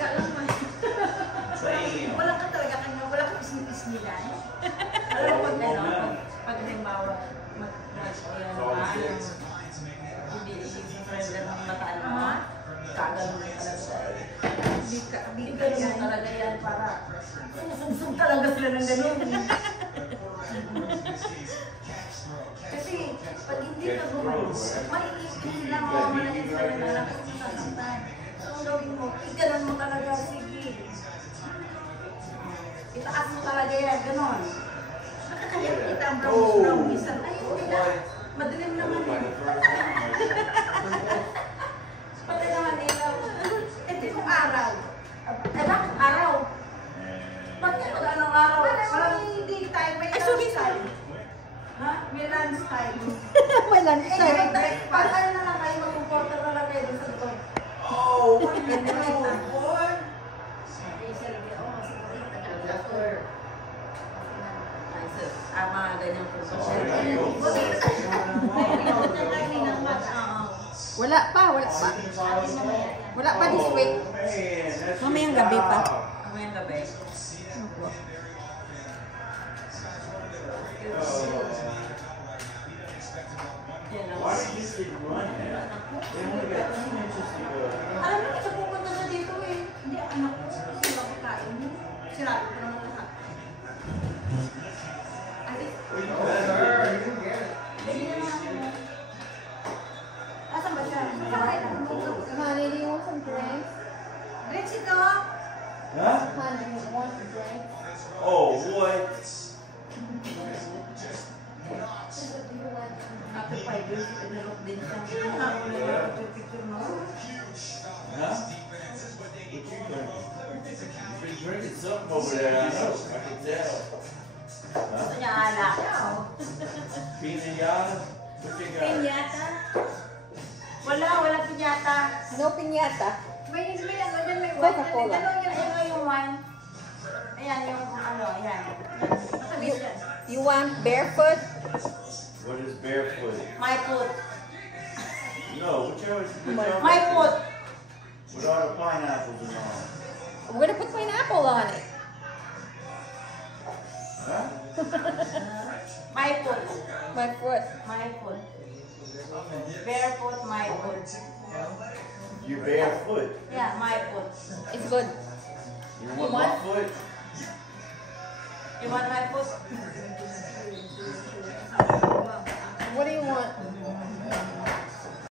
ka lang man. Wala ka talaga kanya, wala ka isnilan. Alam mo pag gano'n, pag halimbawa, hindi friend ng mataan mo, kagano'n mo talaga sa'yo. Hindi gano'n talaga yan para susungsung talaga sila ng gano'n. Kasi pag hindi ka gumalos, maiipin nila mawawala sila ng alam kasi sasaktan. So ang gawin mo, iganon mo talaga, sige. Itaas mo talaga yan, gano'n. Nakakaya kita ang brown minsan. Ay, hindi na. Madilim naman eh. Pati naman ilaw. Ito yung araw. Eh, bakit araw? Bakit anong araw? Parang hindi tayo may lunch time. Ha? May lunch time. May lunch time. Pag ano na lang kayo, mag-comporter na lang kayo sa ito. Oh, what are you doing, boy? Mga ganyang profession. Wala pa. Wala pa this week. Mamayang gabi pa. Mamayang gabi. Why did you still run that? They only got 2 inches to go. Alam mo, ito pupunta na dito eh. Hindi, anak ko. Sila ko kain mo. Sila ko naman lahat. Asan ba siya? Honey, do you want some drinks? Drinks ito? Huh? Honey, do you want some drinks? Oh, what? After 5 years, pinalok din siya. Picture mo? Huh? What you drinking? You've been drinking something over there, I know. I can tell. Gusto Huh? niya alak. Pinata? What you got? Pinyata? Wala pinyata. No piñata. May ano dyan, may wine. Coca-Cola. Ano yung wine? Ayan, yung ano, ayan. Matamis yan. You want barefoot? What is barefoot? My foot. No, whichever. My foot. With all the pineapples and all. I'm gonna put pineapple on it. Huh? My foot. My foot. My foot. Barefoot, my foot. You're barefoot. Yeah, my foot. It's good. You want my foot? You want my foot? What do you want?